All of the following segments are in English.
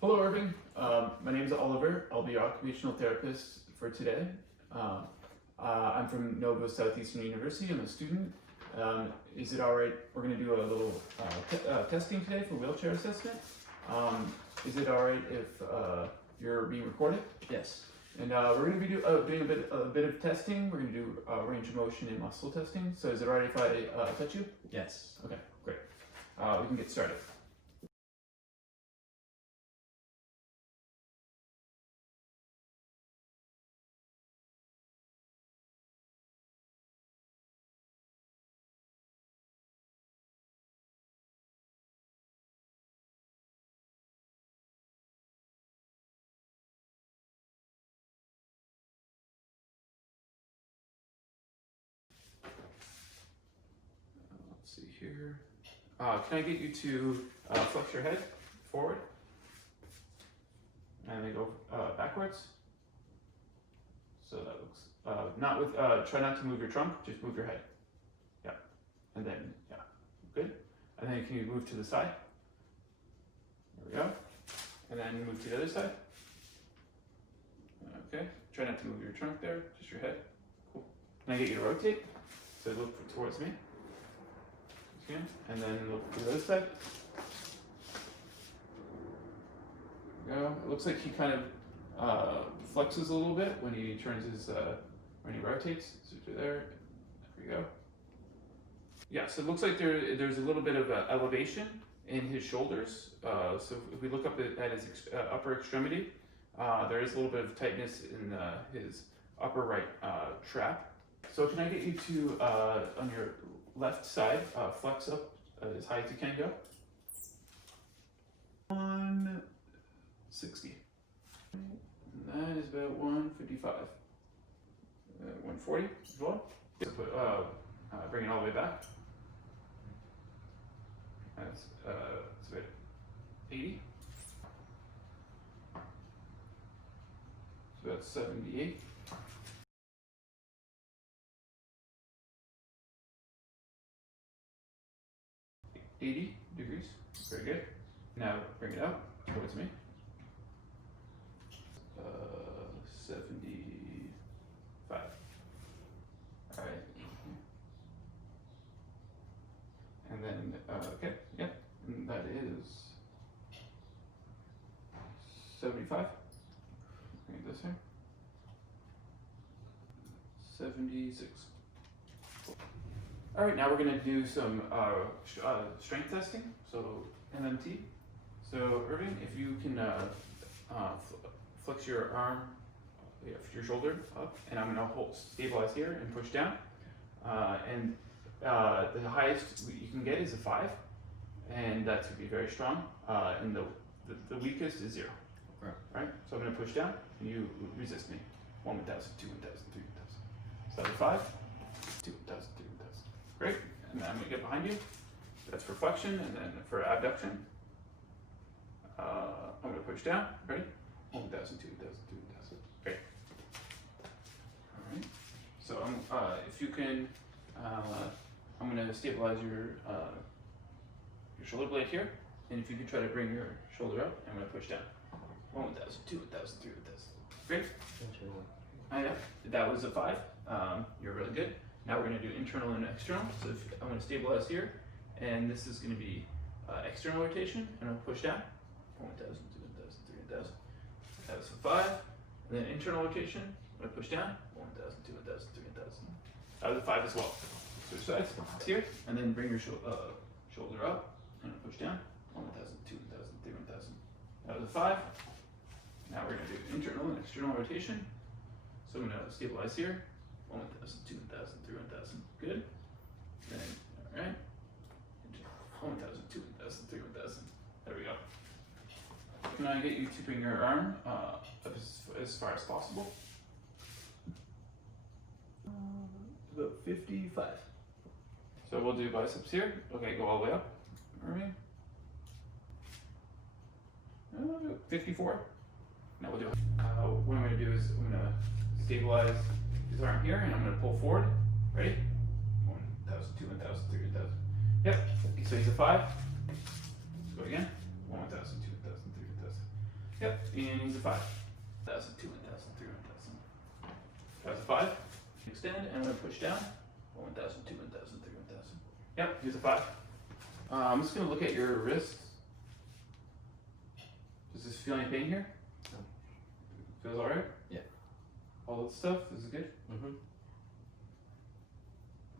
Hello, Irving. My name is Oliver. I'll be your occupational therapist for today. I'm from Nova Southeastern University. I'm a student. Is it all right? We're going to do a little testing today for wheelchair assessment. Is it all right if you're being recorded? Yes. And we're going to be doing a bit of testing. We're going to do range of motion and muscle testing. So is it all right if I touch you? Yes. Okay, great. We can get started. Let's see here. Can I get you to flex your head forward and then go backwards? So that looks not with. Try not to move your trunk. Just move your head. Yeah, and then yeah, good. And then can you move to the side? There we go. And then move to the other side. Okay. Try not to move your trunk there. Just your head. Cool. Can I get you to rotate? So look towards me. Okay. And then look to the other side. There we go. It looks like he kind of flexes a little bit when he turns his when he rotates. So to there. There we go. Yeah. So it looks like there's a little bit of elevation in his shoulders. So if we look up at his upper extremity, there is a little bit of tightness in his upper right trap. So can I get you to on your left side flex up as high as you can go? 160. And that is about 155. 140 as well. So bring it all the way back. That's it's about 80. It's about 78. $80 degrees. Very good. Now bring it up towards me. 75. All right. And then okay, yeah, and that is 75. Bring this here. 76. All right, now we're going to do some strength testing, so MMT. So Irving, if you can flex your arm, your shoulder up, and I'm going to stabilize here and push down. And the highest you can get is a 5, and that's going to be very strong. And the weakest is 0. Right. Right? So I'm going to push down, and you resist me. 1, 1,000, 2, 1,000, 3, 1,000. So that's a 5, 2, 1,000, 3, 1,000. Great, and then I'm going to get behind you. That's for flexion, and then for abduction, I'm going to push down. Ready? 1,000, 2,000, 3,000. Great. All right. So if you can, I'm going to stabilize your shoulder blade here, and if you could try to bring your shoulder up, I'm going to push down. 1,000, 2,000, 3,000. Great. That was a 5. You're really good. Now we're going to do internal and external. So I'm going to stabilize here, and this is going to be external rotation, and I'll push down. 1,000, 2,000, 3,000. That was a 5. And then internal rotation, I'm going to push down. 1,000, 2,000, 3,000. That was a 5 as well. Switch sides here, and then bring your shoulder up, and push down. 1,000, 2,000, 3,000. That was a 5. Now we're going to do internal and external rotation. So I'm going to stabilize here. 1,000, 2,000, 3,000. Good. Then, all right. 1,000, 2,000, 3,000. There we go. Can I get you to bring your arm up as far as possible? About 55. So we'll do biceps here. Okay, go all the way up. All right. 54. Now we'll do. What I'm going to do is I'm going to stabilize his arm here, and I'm going to pull forward. Ready? 1,000, 2, 1,000, 3, 1,000. Yep. So he's a 5. Let's go again. 1,000, 2,000, 3,000. Yep, and he's a 5. 1,000, 2, 1,000, 3, 1,000. That's a 5. Extend, and I'm gonna push down. 1,000, 2, 1,000, 3, 1,000. Yep, here's a 5. I'm just gonna look at your wrist. Does this feel any pain here? No. Feels alright? Yeah. All that stuff, this is good? Mm-hmm.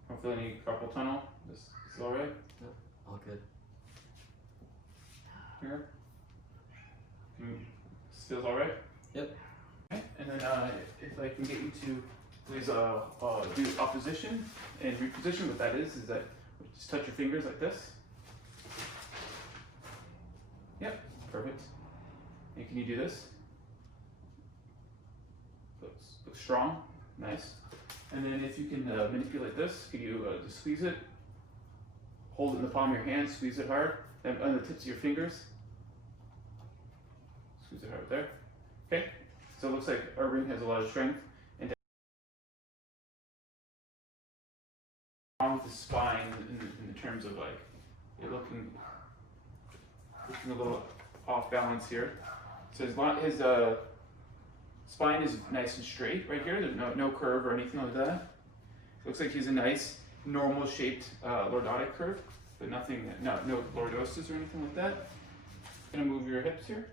Don't feel any carpal tunnel? This is alright? All good. Here? This feels alright? Yep. Okay. And then if I can get you to please do opposition and reposition, what that is that just touch your fingers like this. Yep, perfect. And can you do this? Looks strong, nice. And then if you can manipulate this, can you just squeeze it? Hold it in the palm of your hand, squeeze it hard, and on the tips of your fingers. Squeeze it hard there. Okay, so it looks like our ring has a lot of strength. And wrong with the spine in the terms of like it looking a little off balance here. So his spine is nice and straight right here. There's no curve or anything like that. Looks like he's a nice normal shaped lordotic curve, but nothing, no lordosis or anything like that. Gonna move your hips here.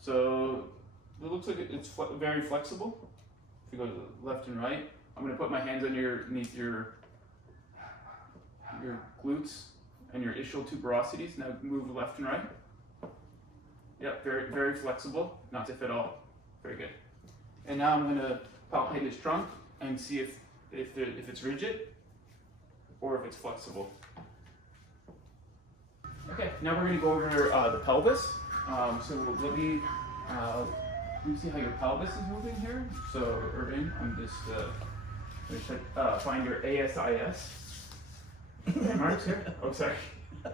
So it looks like it's very flexible. If you go to the left and right, I'm gonna put my hands underneath your glutes and your ischial tuberosities. Now move left and right. Yep, very flexible, not stiff at all. Very good. And now I'm gonna palpate his trunk and see if it's rigid or if it's flexible. Okay, now we're gonna go over the pelvis. So let me see how your pelvis is moving here. So Irving, I'm just gonna find your ASIS marks here. Oh, sorry.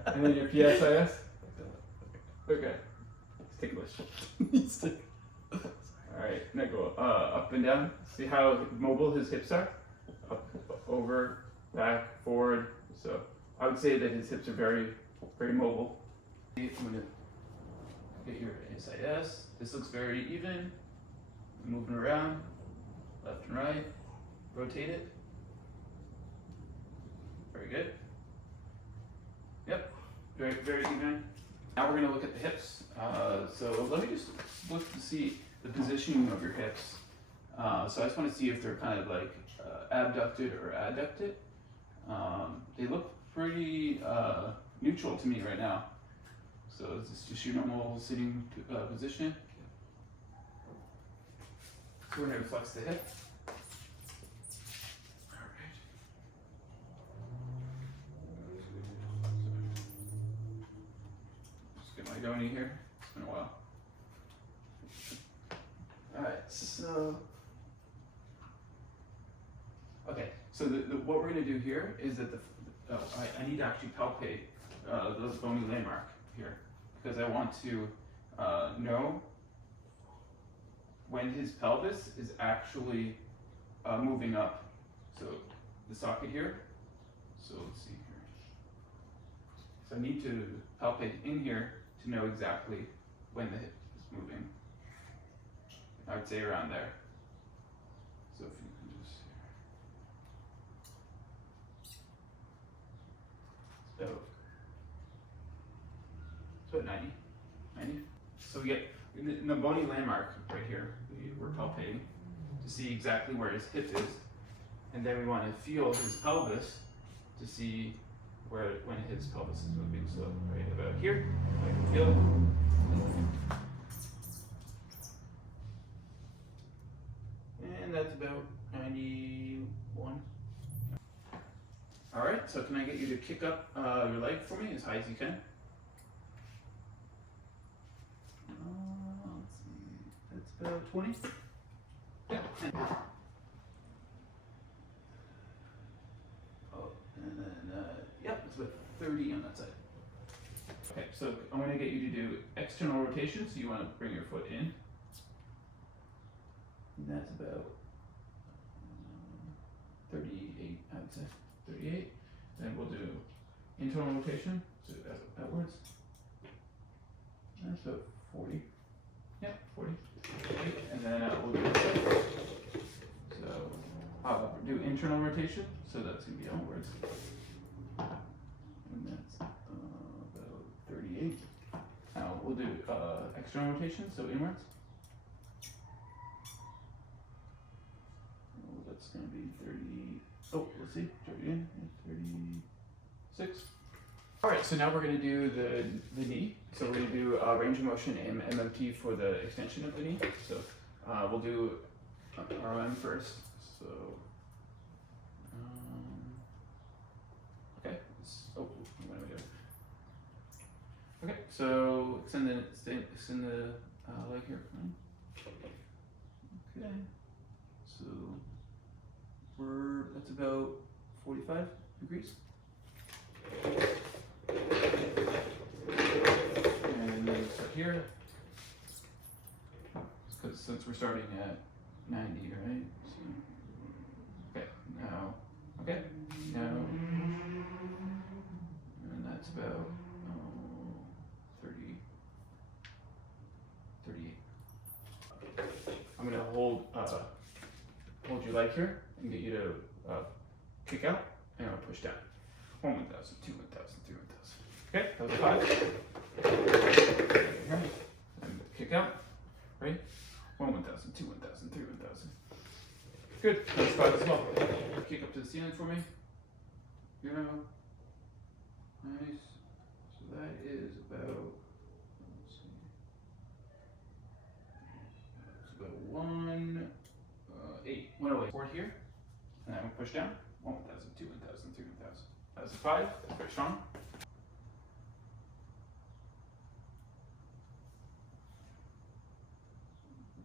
And then your PSIS. Okay. It's ticklish. Alright, now go up and down. See how mobile his hips are? Up, over, back, forward. So I would say that his hips are very mobile. I'm gonna get your ASIS. This looks very even. Moving around, left and right. Rotate it. Very good. Yep, very even. Now we're gonna look at the hips. So let me just look to see the positioning of your hips. So I just want to see if they're kind of like abducted or adducted. They look pretty neutral to me right now. So is this just your normal sitting position? So we're going to flex the hip. Just get my donut here. It's been a while. Alright, so okay, so what we're going to do here is that I need to actually palpate the bony landmark here because I want to know when his pelvis is actually moving up. So the socket here. So let's see here. So I need to palpate in here to know exactly when the hip is moving. I would say around there. So if you can just so 90. So we get in the bony landmark right here. We're palpating to see exactly where his hip is, and then we want to feel his pelvis to see when his pelvis is moving. So right about here, I can feel it. And that's about 91. All right, so can I get you to kick up your leg for me as high as you can? Let's see, that's about 20. Yeah. Oh, and then, yep, it's about 30 on that side. Okay, so I'm gonna get you to do external rotation, so you wanna bring your foot in. And that's about 38, I would say, 38. Then we'll do internal rotation, so outwards. about 40. Yeah, 40. And then we'll do this side. So do internal rotation. So that's going to be outwards. And that's about 38. Now we'll do external rotation, so inwards. Oh, that's going to be 30. Oh, let's see. Try it again. 36. All right, so now we're going to do the knee. So we're going to do range of motion and MMT for the extension of the knee. So we'll do ROM first. So okay. What am I doing? Okay, so extend the leg here. Okay, so that's about 45 degrees. And then start here, because since we're starting at 90, right? So, okay, now, and that's about 38. I'm gonna hold your leg here and get you to kick out, and I'll push down. 1, 1,000, 2, 1,000, 3, 1,000. Okay, that was 5. And kick out, right? 1, 1,000, 2, 1,000, 3, 1,000. Good, that was 5 as well. Kick up to the ceiling for me. Go. Nice. So that is about, let's see. It's about 108. Forward here. And then we'll push down. 1, 1,000, 2, 1,000, 3, 1,000. That's a 5. That's very strong.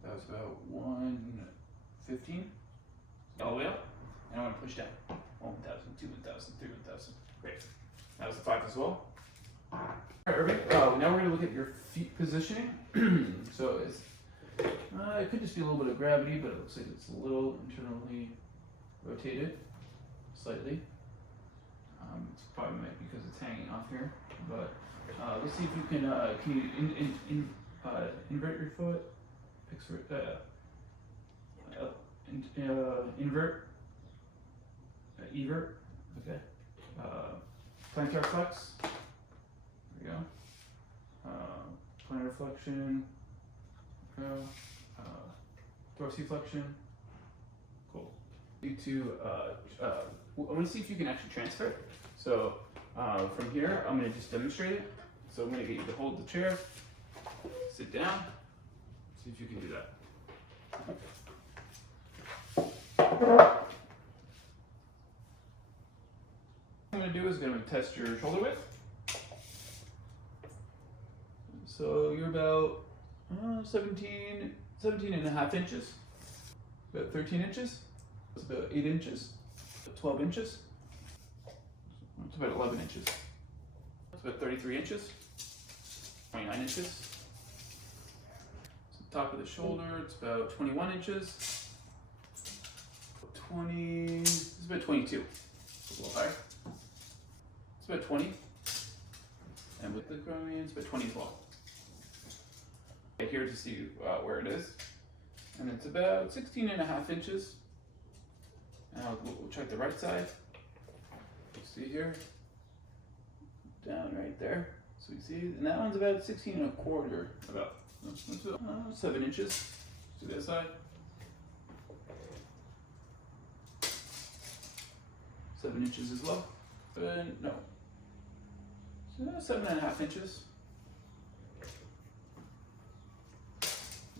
That was about 115. All the way up. And I want to push down. 1,000, 2, 1,000, 3, 1,000. Great. That was a 5 as well. All right, Irving. Now we're going to look at your feet positioning. So it's, it could just be a little bit of gravity, but it looks like it's a little internally rotated, slightly. It's probably might be because it's hanging off here, but let's see if you can invert your foot, invert, evert, okay, plantar flex, there we go, plantar flexion, there we go, dorsiflexion, cool. You to, I want to see if you can actually transfer it. So from here, I'm going to just demonstrate it. So I'm going to get you to hold the chair, sit down, see if you can do that. What I'm going to do is going to test your shoulder width. So you're about 17 and a half inches, about 13 inches. It's about 8 inches, 12 inches. It's about 11 inches. It's about 33 inches, 29 inches. So top of the shoulder, it's about 21 inches. 20, it's about 22. It's a little higher. It's about 20. And with the acromion, it's about 20 as well. Okay, here to see where it is. And it's about 16 and a half inches. Now we'll check the right side. See here, down right there. So we see, and that one's about 16 and a quarter, about 7 inches. To this side. 7 inches as well. No. So 7.5 inches.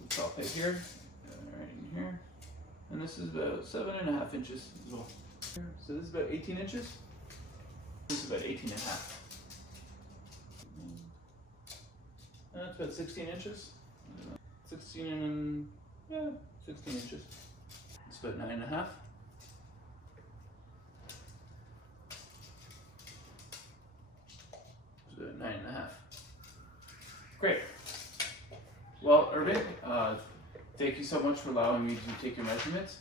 Top height here, right in here. And this is about 7.5 inches as well. So this is about 18 inches. This is about 18 and a half. And that's about 16 inches. 16 inches. It's about 9 and a half. It's about 9 and a half. Great. Well, Irving, thank you so much for allowing me to take your measurements.